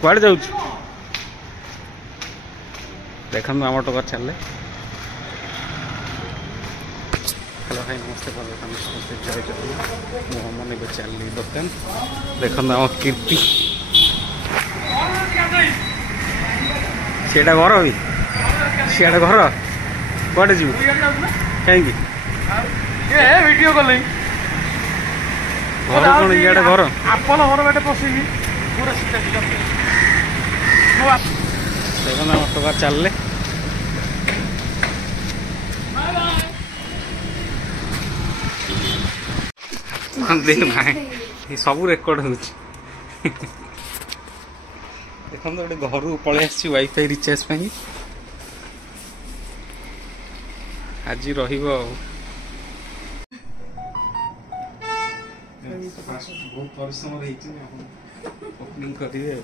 कुआड़े जाऊँ देखो आम टोका चल हेलो भाई नमस्ते नमस्ते जय जगन्नाथ मोहम्मद ए चलि दुकान देखो आम कीर्ति सीटा घर भी सीआडे घर कड़े जीव कहीं वीडियो कल घर कौन इे घर आपल घर बाटे पशिकी पूरा सीधा सीधा देखो आम टोका चल सब रेकर्ड हो देखो गोटे घर पलि आसी वाईफाई रिचार्ज पाई आज बहुत परिश्रम ओपनिंग करेंगे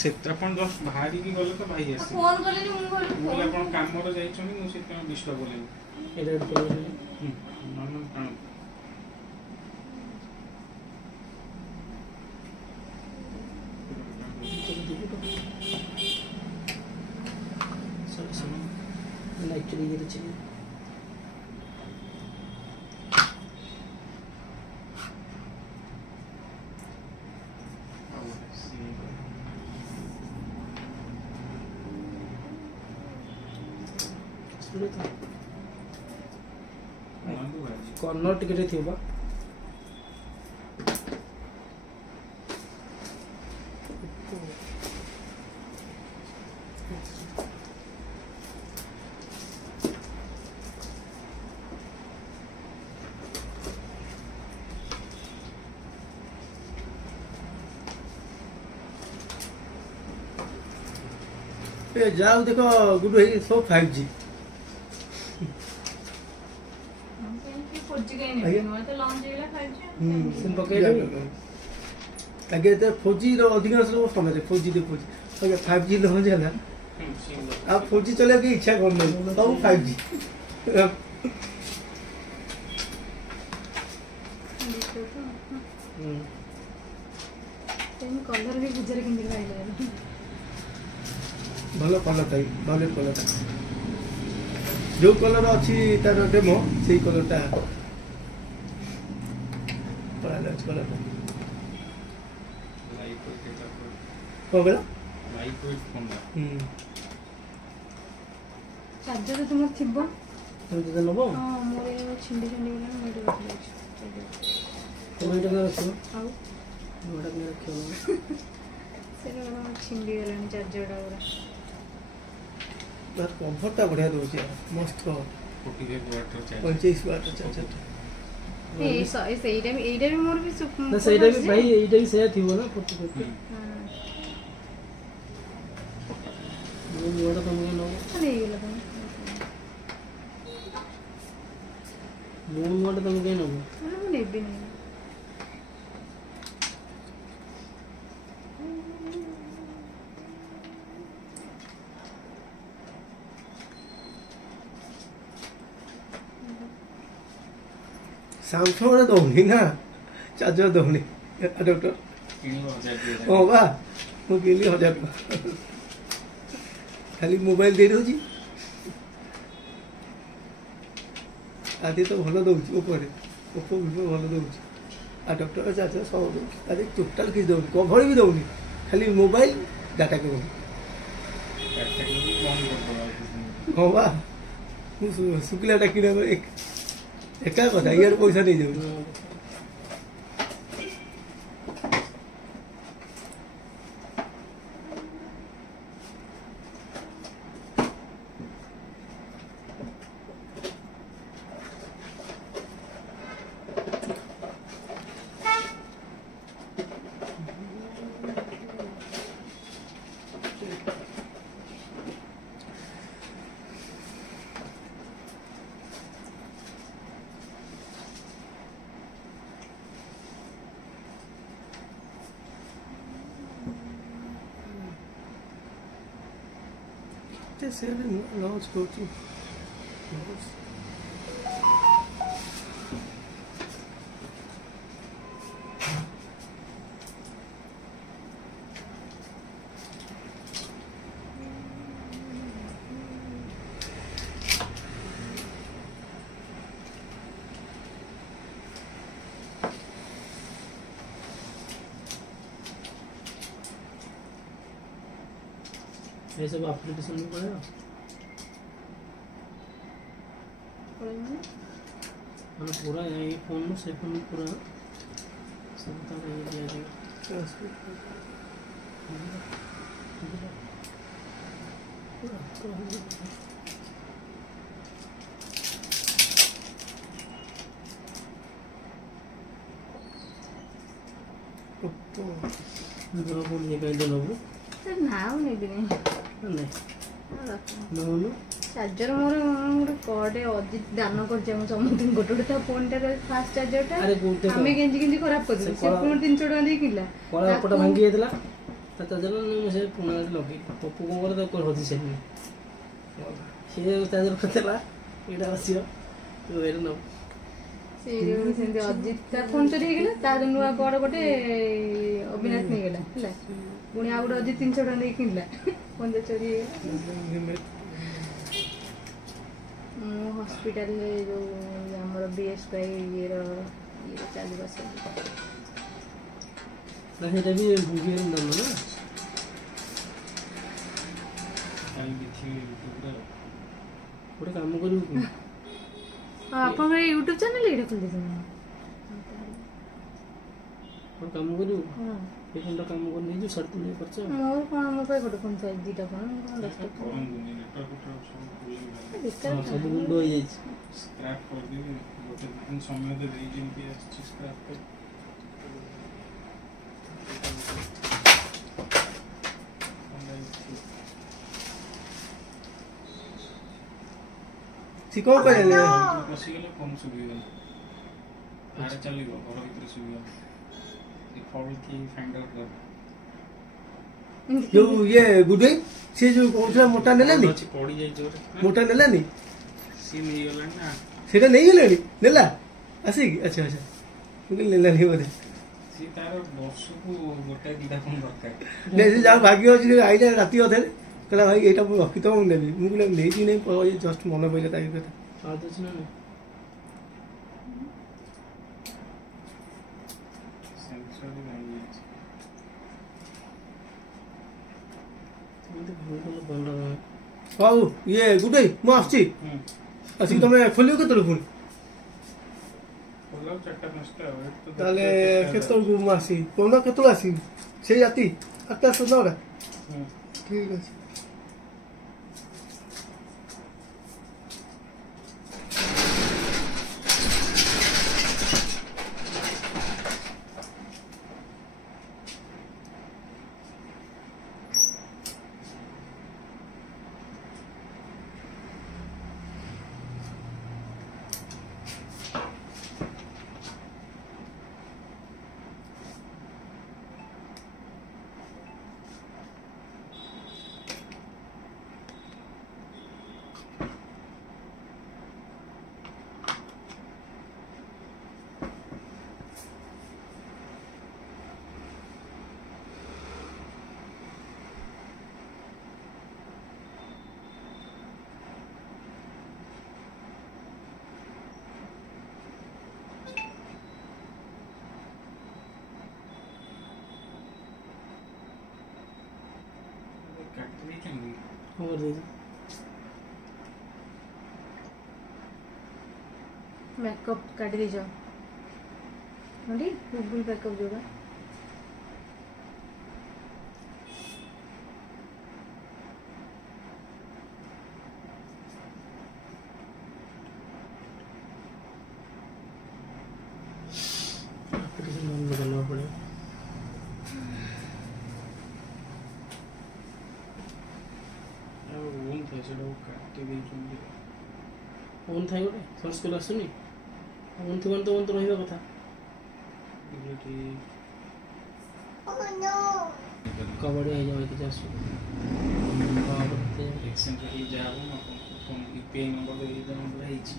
से जस्ट बाहर की गले तो भाई आस कम जाइए विश्व बोले एक्चुअली ये चाहिए कॉर्नर टिके थी बा जाओ देखो गुड है सब 5G सिम पकड़ आगे तो 4G रो अधिकांश लोग समझे 4G दे 4G आगे 5G लॉन्च है ना अब 4G चले की इच्छा करने सब 5G कलर भी गुजर के मिल भल कलर था भले कलर था जो कलर अच्छी तार डेमो से कलरटा कलर चार्जर तुम थिबो तो नबो हां मोरे छिंडी छिंडी गला मोरे रख तुम एटा रखो आउ मोटा में रखो से छिंडी गला चार्जर डाउरा बात कंफर्टटा बढ़िया दोछि मस्त 45 वाट चार्जर ए सेइटा भी मोर भी ना सेइटा भी भाई एइटा भी से थिबो ना 45 हां मोटा तुम के नो ले गेला तुम मोटा तुम के नो मैं नेबी नहीं सैमसंग दौनी ना चार्जर दौनी अडाप्टर हाँ बा मुझे 1000 खाली मोबाइल दे दूँ आदि तो भल दौर ओप्पो वीवो भल दौर अडाप्टर चार्जर सब दौर आदि टोटाल किसी दौर कभर भी दौनी खाली मोबाइल डाटा केबल हाँ बा शुक्लाटा किना एका कथा यार पैसा नहीं जाऊ This is a large go-to. ये सब एप्लीकेशन में पड़ेगा मतलब पूरा ये फोन में से फोन पूरा सब तरह ये दिया जाएगा पूरा फोन ये कहीं देना वो ନାଉ ନେବିନି नहीं नहुनु ଚାର୍ଜର ମୋର ଗୋଟେ କଡ଼େ ଅଜିତ ଦାନ କରିଛି ଆମ ସମସ୍ତଙ୍କୁ ଗୋଟେ ଗୋଟେ ତା ଫୋନଟାର ଫାଷ୍ଟ ଚାର୍ଜରଟା अरे बोलते ଆମେ କେମିତି ଖରାପ କରିଦେଲୁ ସେ ଫୋନ 300 ଟଙ୍କା ଦେଇ କିଣିଲା କଳା ପଟା ଭାଙ୍ଗି ଯାଇଥିଲା ତା ଚାର୍ଜର ମୁଁ ସେ ପୁଣା ଲଗେଇ ପପୁ କଣ କରେ ତାକୁ ହଜି ସାରିନି ସିଏ ଚାର୍ଜର କରିଥିଲା ଏଇଟା ଆସିବ ତୁ ଏଇଟା ନବ ସେ ସେମିତି ଅଜିତ ତା ଫୋନ ଚୋରି ହେଇଗଲା ତା ନୂଆ କଡ଼ ଗୋଟେ ଅବିନାଶ ନେଇଗଲା ହେଲା ପୁଣି ଆଉ ଗୋଟେ ଅଜିତ 300 ଟଙ୍କା ଦେଇ କିଣିଲା ଫୋନଟା ଚୋରି ହେଇଗଲା ମୁଁ ହସ୍ପିଟାଲରେ ଯେଉଁ ଆମର BSY ଇଏର ଚାଲିବ ସବୁ ନା ସେଇଟା ବି ବୁଝିବାର ଦାମ ନା ଗୋଟେ କାମ କରିବୁ କି ଆପଣଙ୍କର ୟୁଟ୍ୟୁବ ଚ୍ୟାନେଲ ଏଇଟା ଖୋଲି ଦେଇଛନ୍ତି ଗୋଟେ କାମ କରିବୁ ଏ ଫୋନଟା କାମ କରି ନେଇଛୁ ସାଢ଼େ 3 ଖର୍ଚ୍ଚ ମୋର କ'ଣ ମୋ ପାଇଁ ଗୋଟେ ଫୋନ ଥାଏ ଦୁଇଟା ଫୋନ କ'ଣ ଦଶଟା ସବୁ ଗୁଣ୍ଡ ହେଇଯାଇଛି ସ୍କ୍ରାପ୍ କରିଦେବି ଗୋଟେ ଦିନ ସମୟ ଦେଇ ଯେମିତି ଆସିଛି ସ୍କ୍ରାପ୍ କରି सी कौन करे ପଶିଗଲେ ଫୋନ୍ ଶୁଭିବନି ବାହାରେ ଚାଲିବ ଘର ଭିତରେ ଶୁଭିବ ଏ ଫଲ୍ କି ଫାଇଣ୍ଡର जो ये गुडे से जो कोथला मोटा नेलानी ଅଛି ପଡ଼ି ଯାଇଛି ଗୋଟେ मोटा नेलानी ସିଏ ନେଇଗଲାଣି ନା सेटा नहीं गेलानी नेला आसी अच्छा अच्छा मुझे नेलानी बोले ସିଏ ତାର ବର୍ଷକୁ ଗୋଟେ ଦିଟା ଫୋନ୍ ଦରକାର ने से जा भाग्य अछि आइला राती अधे कहला भाई एटा मु रखी तो मु नेबी मु कहला नहीं जी नहीं जस्ट मन पइला ताई कथा आज ଅଛି ନା ସେନ୍ସର ବି ଭାଙ୍ଗିଯାଇଛି ଏମିତି ଭଲ ଭଲ हाउ ये गुडे मु आछि आसी तमे खोलियो केतल फोन ଖୋଲା 4ଟା 5ଟା ताले केतल गु मु आसी कोना केतल आसी से जाती 8टा 9टा ठीक अछि କାଟି ଦେଇଛନ୍ତି ଖବର ଦେଇଛି ବ୍ୟାକଅପ୍ କାଟି ଦେଇଛ ଗୁଗୁଲ ବ୍ୟାକଅପ୍ ଯୋଉଟା एप्लीकेशन बदलना पड़ेगा ଆଉ ଫୋନ୍ ଥାଏ ସେଟାକୁ କାଟି ଦେଇଛନ୍ତି फोन था गोटे सर्च कले आसुनी फोन थी तो फोन तो रहा कथा ଏଠି कबड्डी हो जाए किसी आसु ଏକ୍ସଚେଞ୍ଜ ହେଇ ଯାହା ହବ ମୁଁ ଆପଣଙ୍କୁ ଫୋନ୍ UPI ନମ୍ବର ଦେଇଦେବି ନମ୍ବର ହେଇଛି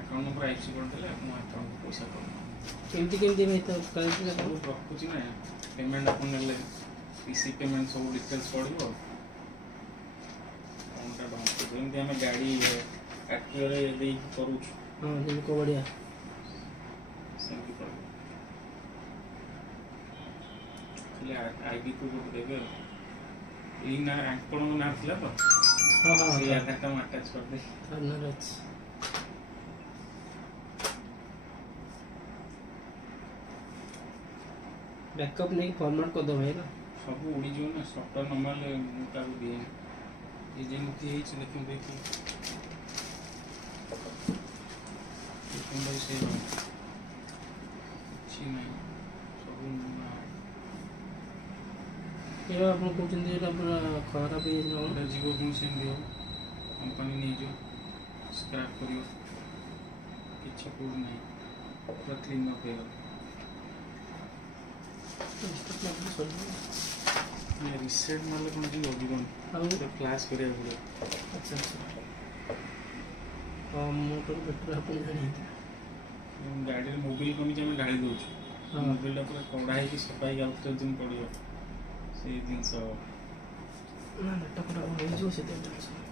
ଆକାଉଣ୍ଟ ନମ୍ବର ଆଇସି କରିଦେଲେ ଆପଣ ଆକାଉଣ୍ଟକୁ ପଇସା କରିଦେବେ केमती केमती भाई तो करंट ସବୁ ରଖୁଛି ନା ପେମେଣ୍ଟ ଆପଣ ନେଲେ ପିସି ପେମେଣ୍ଟ ସବୁ ଡିଟେଲ୍ସ ପଡ଼ିବ ଆକାଉଣ୍ଟଟା ଡମ୍ପ ଯେମିତି ଆମେ ଗାଡ଼ି ଆକ୍ଟିଭାରେ ଦେଇକି କରୁଛୁ हाँ जब कबड्डी ସେମିତି ପଡ଼ିବ ଖାଲି ଆଇଡି କୁ ଗୋଟେ ଦେବେ ଆଉ ଏଇ ନା ଆପଣଙ୍କ ନାଁ ଥିଲା ତ ହଁ ହଁ ସେଇ ଆଧାରଟା ମୁଁ ଆଟାଚ୍ କରିଦେବି। ଥାନାରେ ଅଛି। ବ୍ୟାକଅପ୍ ନେଇକି ଫର୍ମାଟ୍ କରିଦେବ ଭାଇ ହେଲା। ସବୁ ଉଡ଼ିଯିବ ନା ସଫ୍ଟୱେର୍ ନର୍ମାଲ ମୁଁ ତାକୁ ଦିଏନି। ଏ ଯେମିତି ହେଇଛି ଦେଖନ୍ତୁ ଦେଖନ୍ତୁ ଭାଇ ସେଇ କିଛି ନାହିଁ ସବୁ ଏଇଟା ଆପଣ କହୁଛନ୍ତି ଏଇଟା ପୁରା ଖରାପ ହେଇଯାଇଛି ନା ଏଇଟା ଯିବ ପୁଣି ସେମିତି ହେବ କମ୍ପାନୀ ନେଇଯିବ ସ୍କ୍ରାପ୍ କରିବ କିଛି କୋଉଠି ନାହିଁ ପୁରା କ୍ଲିନ୍ ଅପ୍ ହେଇଗଲା। ରିସେଟ୍ ମାରିଲେ କ'ଣ କିଛି ଅଧିବନି ଆଉ କ୍ଲାସ୍ କରିବାକୁ ପଡ଼ିବ। ଆଚ୍ଛା ଆଚ୍ଛା ହଁ ମୁଁ ତ ବେଟର୍ ଆପଣ ଜାଣିଛି। ଗାଡ଼ିରେ ମୋବିଲ୍ କମିଛି ଆମେ ଢାଳି ଦେଉଛୁ ହଁ। ମୋବିଲ୍ଟା ପୁରା କଢ଼ା ହେଇକି ସଫା ହେଇକି ଆଉ ଦିନ ପଡ଼ିବ ସେଇ ଜିନିଷ ନା ନେଟା ଖରାପ ହେଇଯିବ ସେଥିପାଇଁ ଟେନସନ୍।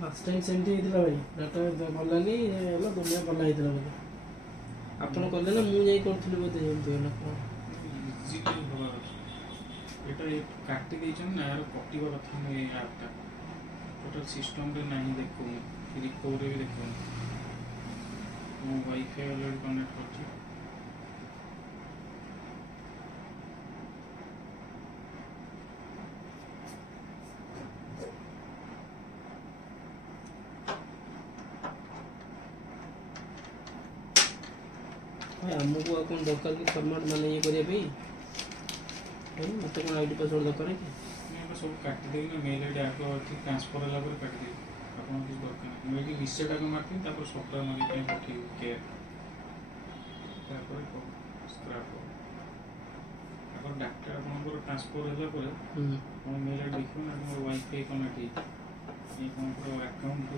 ଲାଷ୍ଟ ଟାଇମ୍ ସେମିତି ହେଇଥିଲା ଭାଇ ଡାଟା ଗଲାନି ହେଲା ଦୁନିଆ ଭଲ ହେଇଥିଲା ବୋଧେ ଆପଣ କଲେ ନା ମୁଁ ଯାଇ କରୁଥିଲି ବୋଧେ ଏମିତି ହେଲା କ'ଣ ଇଜିଲି ହେବାର ଅଛି ଏଇଟା କାଟି ଦେଇଛନ୍ତି ନା ଏହାର କଟିବା କଥା ନୁହେଁ ଏଇ ଆପ୍ଟା ଟୋଟାଲ୍ ସିଷ୍ଟମ୍ରେ ନାହିଁ ଦେଖୁନି ରିକଭରି ବି ଦେଖୁନି। ମୁଁ ୱାଇଫାଇ ଅଲରେଡ଼ି କନେକ୍ଟ କରିଛି। ଆମକୁ ଆଉ କ'ଣ ଦରକାର କି ଫର୍ମାଟ୍ ମାନେ ଇଏ କରିବା ପାଇଁ ମୋତେ କ'ଣ ଆଇ ଡ଼ି ପାସୱାର୍ଡ଼ ଦରକାର କି ସବୁ କାଟିଦେବି ନା ମେଲ୍ ଆଇଡ଼ି ଆଗ ଠିକ୍ ଟ୍ରାନ୍ସଫର୍ ହେଲା ପରେ କାଟିଦେବି ଆପଣ କିଛି ଦରକାର ନାହିଁ। ମୁଁ ଏଇଠି ରିସେଟ୍ ଆଗ ମାରିଥିଲି ତାପରେ ସଫ୍ଟୱେର୍ ମାରିବା ପାଇଁ ପଠେଇବି କେୟାର ତାପରେ ସ୍କ୍ରାପ୍ ହେବ ଆଗ ଡାଟା ଆପଣଙ୍କର ଟ୍ରାନ୍ସଫର୍ ହେଲା ପରେ ଆପଣ ମେଲ୍ ଆଇଡ଼ି ଦେଖିବେ ନା ଆପଣଙ୍କର ୱାଇଫାଇ କନେକ୍ଟ ହେଇଛି ଆପଣଙ୍କର ଆକାଉଣ୍ଟ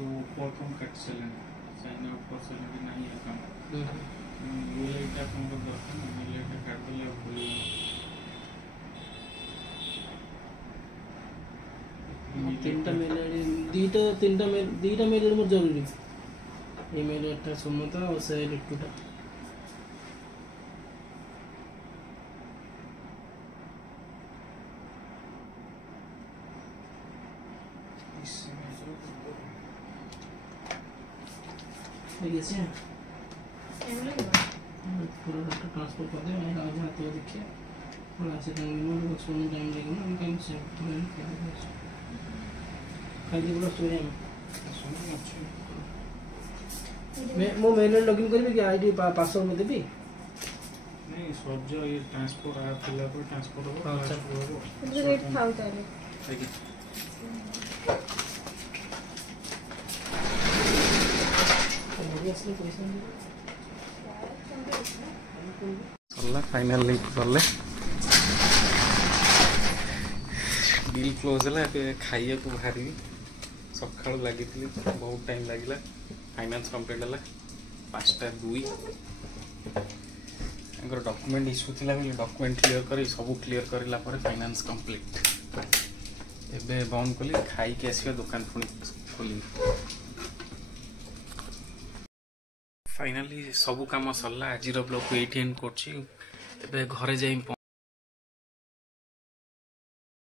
ଆକାଉଣ୍ଟ କାଟି ସାରିଲେଣି ସାଇନ୍ ଆଉଟ୍ କରିସାରିଲେଣି ନାହିଁ ଆକାଉଣ୍ଟ ମେଲ୍ ଆଇଡ଼ିଟା ଆପଣଙ୍କର ଦରକାର ନା ମେଲ୍ ଆଇଡ଼ିଟା କାଟିଦେଲେ ଆଉ ଭୁଲିବନି। ତିନିଟା ମେଲ୍ ଆଇଡ଼ି ତିନିଟା ମେଲ୍ ଆଇଡ଼ି ମୋର ଜରୁରୀ এই মেল একটা সমতা ଆଉ ସେ ଲିଟୁଟା देखिए पूरा डाटा ट्रांसफर कर दे मैं आज हाथ में देखिए और ऐसे टाइम में बस वन टाइम लगेगा हम कहीं से खाली पूरा सोया मैं वो मेल लॉगिन करबे कि आईडी पासवर्ड में देबी नहीं सज ये ट्रांसपोर्ट आ फिल पर ट्रांसपोर्ट हो अच्छा तो रेट खाओ ताले सरला फाइनल लिंक करले डील क्लोज है खाइए को बाहरी सका लगी बहुत टाइम लगे फाइनान्स कंप्लीट है 5:02 डॉक्यूमेंट इश्यू थी डॉक्यूमेंट क्लियर कर सब क्लियर करला फाइनान्स कंप्लीट एबे बंद कली खाई के आसिया दुकान पुणी खोली फाइनाली सब काम सरला आज ब्लॉग को एंड कर घरे जाई